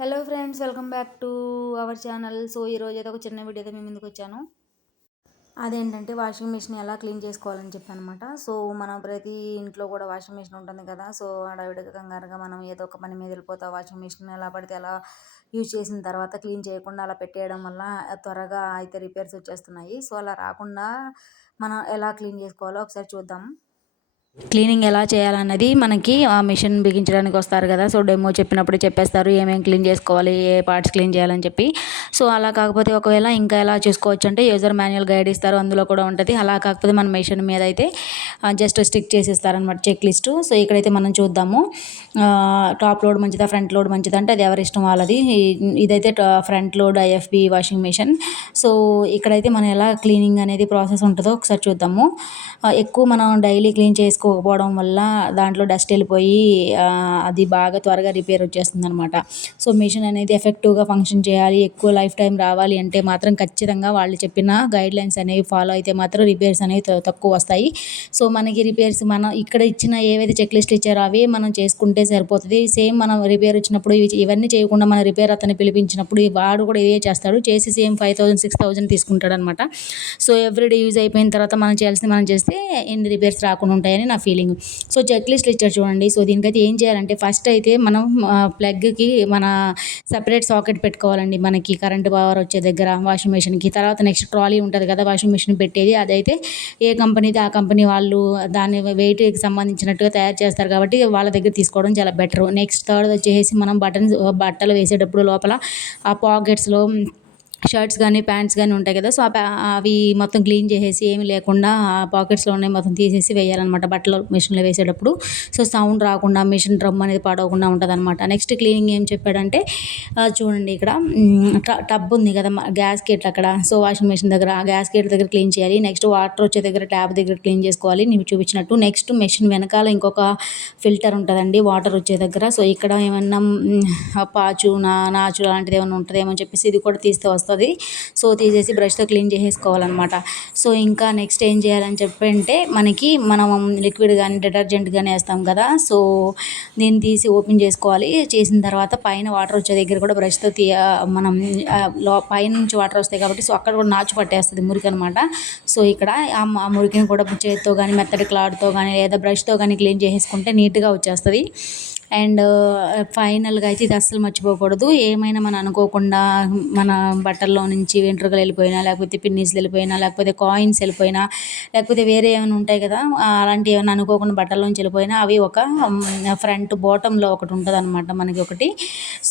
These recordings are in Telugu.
Hello friends welcome back to our channel so ఈరోజు అయితే ఒక చిన్న వీడియో అయితే మీ ముందుకు వచ్చాను. అదేంటంటే వాషింగ్ మిషన్ ఎలా క్లీన్ చేసుకోవాలని చెప్పి అనమాట సో మనం ప్రతి ఇంట్లో కూడా వాషింగ్ మిషన్ ఉంటుంది కదా. సో అడవిడిగా కంగారుగా మనం ఏదో ఒక పని మీద వెళ్ళిపోతా వాషింగ్ మిషన్ ఎలా పడితే అలా యూజ్ చేసిన తర్వాత క్లీన్ చేయకుండా అలా పెట్టేయడం వల్ల త్వరగా అయితే రిపేర్స్ వచ్చేస్తున్నాయి. సో అలా రాకుండా మనం ఎలా క్లీన్ చేసుకోవాలో ఒకసారి చూద్దాం. క్లీనింగ్ ఎలా చేయాలన్నది మనకి ఆ మిషన్ బిగించడానికి వస్తారు కదా. సో డెమో చెప్పినప్పుడు చెప్పేస్తారు ఏమేమి క్లీన్ చేసుకోవాలి ఏ పార్ట్స్ క్లీన్ చేయాలని చెప్పి. సో అలా కాకపోతే ఒకవేళ ఇంకా ఎలా చూసుకోవచ్చు అంటే యూజర్ మాన్యువల్ గైడ్ ఇస్తారు అందులో కూడా ఉంటుంది. అలా కాకపోతే మన మిషన్ మీద అయితే జస్ట్ స్టిక్ చేసి ఇస్తారనమాట చెక్ లిస్టు. సో ఇక్కడైతే మనం చూద్దాము. టాప్ లోడ్ మంచిదా ఫ్రంట్ లోడ్ మంచిదా అంటే అది ఎవరి ఇష్టం వాళ్ళది ఇదైతే front load IFB washing machine. So ఇక్కడైతే మనం ఎలా క్లీనింగ్ అనేది ప్రాసెస్ ఉంటుందో ఒకసారి చూద్దాము. ఎక్కువ మనం డైలీ క్లీన్ చేసి చేసుకోకపోవడం వల్ల దాంట్లో డస్ట్ వెళ్ళిపోయి అది బాగా త్వరగా రిపేర్ వచ్చేస్తుంది అనమాట సో మిషన్ అనేది ఎఫెక్టివ్గా ఫంక్షన్ చేయాలి ఎక్కువ లైఫ్ టైం రావాలి అంటే మాత్రం ఖచ్చితంగా వాళ్ళు చెప్పిన గైడ్ లైన్స్ అనేవి ఫాలో అయితే మాత్రం రిపేర్స్ అనేవి తక్కువ వస్తాయి. సో మనకి రిపేర్స్ మనం ఇక్కడ ఇచ్చిన ఏవైతే చెక్ లిస్ట్ ఇచ్చారో అవి మనం చేసుకుంటే సరిపోతుంది. సేమ్ మనం రిపేర్ వచ్చినప్పుడు ఇవన్నీ చేయకుండా మన రిపేర్ అతను పిలిపించినప్పుడు వాడు కూడా ఇవే చేస్తాడు. చేసి same five thousand six thousand తీసుకుంటాడు అనమాట సో ఎవ్రీడే యూజ్ అయిపోయిన తర్వాత మనం చేయాల్సింది మనం చేస్తే ఎన్ని రిపేర్స్ రాకుండా ఉంటాయని నా ఫీలింగ్ సో చెక్ లిస్ట్ ఇచ్చారు చూడండి. సో దీనికైతే ఏం చేయాలంటే ఫస్ట్ అయితే మనం ప్లగ్కి మన సపరేట్ సాకెట్ పెట్టుకోవాలండి. మనకి కరెంట్ పవర్ వచ్చే దగ్గర వాషింగ్ మెషిన్కి తర్వాత నెక్స్ట్ ట్రాలీ ఉంటుంది కదా వాషింగ్ మెషిన్ పెట్టేది. అదైతే ఏ కంపెనీది ఆ కంపెనీ వాళ్ళు దాని వెయిట్కి సంబంధించినట్టుగా తయారు చేస్తారు కాబట్టి వాళ్ళ దగ్గర తీసుకోవడం చాలా బెటర్ నెక్స్ట్ థర్డ్ వచ్చేసి మనం బటన్స్ బట్టలు వేసేటప్పుడు లోపల ఆ పాకెట్స్లో షర్ట్స్ కానీ ప్యాంట్స్ కానీ ఉంటాయి కదా. సో అవి మొత్తం క్లీన్ చేసేసి ఏమి లేకుండా పాకెట్స్లో ఉన్నాయి మొత్తం తీసేసి వేయాలన్నమాట. బట్టలు మిషన్లో వేసేటప్పుడు. సో సౌండ్ రాకుండా మిషన్ డ్రమ్ అనేది పాడవకుండా ఉంటుంది అనమాట నెక్స్ట్ క్లీనింగ్ ఏం చెప్పాడంటే చూడండి ఇక్కడ టబ్ ఉంది కదా గ్యాస్ గేట్ అక్కడ. సో వాషింగ్ మిషన్ దగ్గర ఆ గ్యాస్ గేట్ దగ్గర క్లీన్ చేయాలి. నెక్స్ట్ వాటర్ వచ్చే దగ్గర ట్యాప్ దగ్గర క్లీన్ చేసుకోవాలి. నీవు చూపించినట్టు నెక్స్ట్ మెషిన్ వెనకాల ఇంకొక ఫిల్టర్ ఉంటుందండి వాటర్ వచ్చే దగ్గర. సో ఇక్కడ ఏమన్నా పాచు నా నాచు అలాంటిది ఏమైనా ఉంటుందేమో చెప్పేసి ఇది కూడా తీస్తే వస్తుంది వస్తుంది. సో తీసేసి బ్రష్తో క్లీన్ చేసేసుకోవాలన్నమాట. సో ఇంకా నెక్స్ట్ ఏం చేయాలని చెప్పంటే మనకి మనం లిక్విడ్ కానీ డిటర్జెంట్ కానీ వేస్తాం కదా సో దీన్ని తీసి ఓపెన్ చేసుకోవాలి. చేసిన తర్వాత పైన వాటర్ వచ్చే దగ్గర కూడా బ్రష్తో తీ మనం లో పైన నుంచి వాటర్ వస్తాయి కాబట్టి సో అక్కడ కూడా నాచు పట్టేస్తుంది మురికి అనమాట సో ఇక్కడ ఆ మురికిని కూడా చేతితో కానీ మెత్తటి క్లాత్తో కానీ లేదా బ్రష్తో కానీ క్లీన్ చేసేసుకుంటే నీట్గా వచ్చేస్తుంది. అండ్ ఫైనల్గా అయితే ఇది అస్సలు మర్చిపోకూడదు. ఏమైనా మనం అనుకోకుండా మన బట్టల్లో నుంచి వెంట్రుకలు వెళ్ళిపోయినా లేకపోతే పిన్నీస్ వెళ్ళిపోయినా లేకపోతే కాయిన్స్ వెళ్ళిపోయినా లేకపోతే వేరే ఏమైనా ఉంటాయి కదా అలాంటివి ఏమైనా అనుకోకుండా బట్టల్లోంచి వెళ్ళిపోయినా అవి ఒక ఫ్రంట్ బాటంలో ఒకటి ఉంటుంది అనమాట మనకి ఒకటి.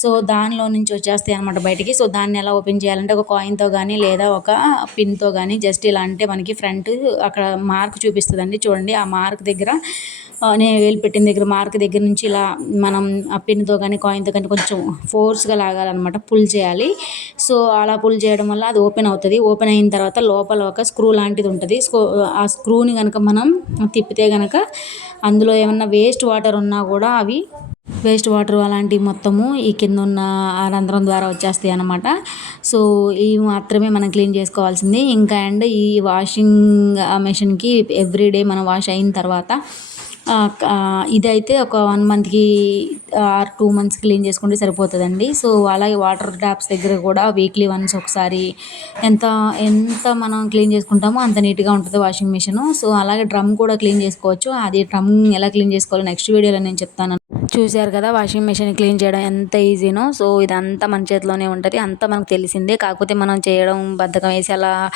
సో దానిలో నుంచి వచ్చేస్తాయి అనమాట బయటికి. సో దాన్ని ఎలా ఓపెన్ చేయాలంటే ఒక కాయిన్తో కానీ లేదా ఒక పిన్తో కానీ జస్ట్ ఇలా అంటే మనకి ఫ్రంట్ అక్కడ మార్క్ చూపిస్తుందండి. చూడండి ఆ మార్క్ దగ్గర నేను వేలు పెట్టిన దగ్గర మార్క్ దగ్గర నుంచి ఇలా మనం ఆ పిన్తో కానీ కాయిన్తో కానీ కొంచెం ఫోర్స్గా లాగాలన్నమాట పుల్ చేయాలి. సో అలా పుల్ చేయడం వల్ల అది ఓపెన్ అవుతుంది. ఓపెన్ అయిన తర్వాత లోపల ఒక స్క్రూ లాంటిది ఉంటుంది. ఆ స్క్రూని కనుక మనం తిప్పితే కనుక అందులో ఏమన్నా వేస్ట్ వాటర్ ఉన్నా కూడా అవి వేస్ట్ వాటర్ అలాంటివి మొత్తము ఈ కింద ఉన్న ఆ రంధ్రం ద్వారా వచ్చేస్తాయి అనమాట సో ఇవి మాత్రమే మనం క్లీన్ చేసుకోవాల్సింది. ఇంకా అండ్ ఈ వాషింగ్ మెషిన్కి ఎవ్రీడే మనం వాష్ అయిన తర్వాత ఇదైతే ఒక వన్ మంత్కి ఆర్ టూ మంత్స్ క్లీన్ చేసుకుంటే సరిపోతుందండి. సో అలాగే వాటర్ ట్యాప్స్ దగ్గర కూడా వీక్లీ వన్స్ ఒకసారి ఎంత ఎంత మనం క్లీన్ చేసుకుంటామో అంత నీట్గా ఉంటుంది వాషింగ్ మిషన్. సో అలాగే డ్రమ్ కూడా క్లీన్ చేసుకోవచ్చు. అది డ్రమ్ ఎలా క్లీన్ చేసుకోవాలో నెక్స్ట్ వీడియోలో నేను చెప్తాను. చూశారు కదా వాషింగ్ మిషన్ క్లీన్ చేయడం ఎంత ఈజీనో సో ఇదంతా మన చేతిలోనే ఉంటుంది. అంతా మనకు తెలిసిందే. కాకపోతే మనం చేయడం బద్ధకం వేసి అలా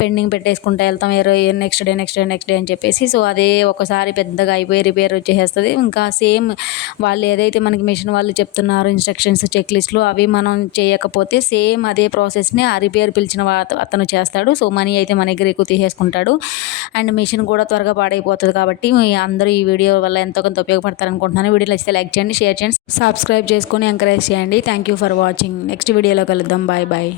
పెండింగ్ పెట్టేసుకుంటూ వెళ్తాం. వేరే next day next day next day అని చెప్పేసి. సో అదే ఒకసారి పెద్దగా అయిపోయి రిపేర్ వచ్చేసేస్తుంది. ఇంకా సేమ్ వాళ్ళు ఏదైతే మనకి మిషన్ వాళ్ళు చెప్తున్నారు ఇన్స్ట్రక్షన్స్ చెక్ లిస్ట్లు అవి మనం చేయకపోతే సేమ్ అదే ప్రాసెస్ని ఆ రిపేర్ పిలిచిన అతను చేస్తాడు. సో మనీ అయితే మన దగ్గర ఎక్కువ తీసేసుకుంటాడు. అండ్ మిషన్ కూడా త్వరగా పాడైపోతుంది కాబట్టి అందరూ ఈ వీడియో వల్ల ఎంతో కొంత ఉపయోగపడతారు అనుకుంటున్నాను వీడియో నచ్చితే లైక్ చేయండి షేర్ చేయండి సబ్స్క్రైబ్ చేసుకొని ఎంకరేజ్ చేయండి. Thank you for watching next వీడియోలో కలుద్దాం. Bye bye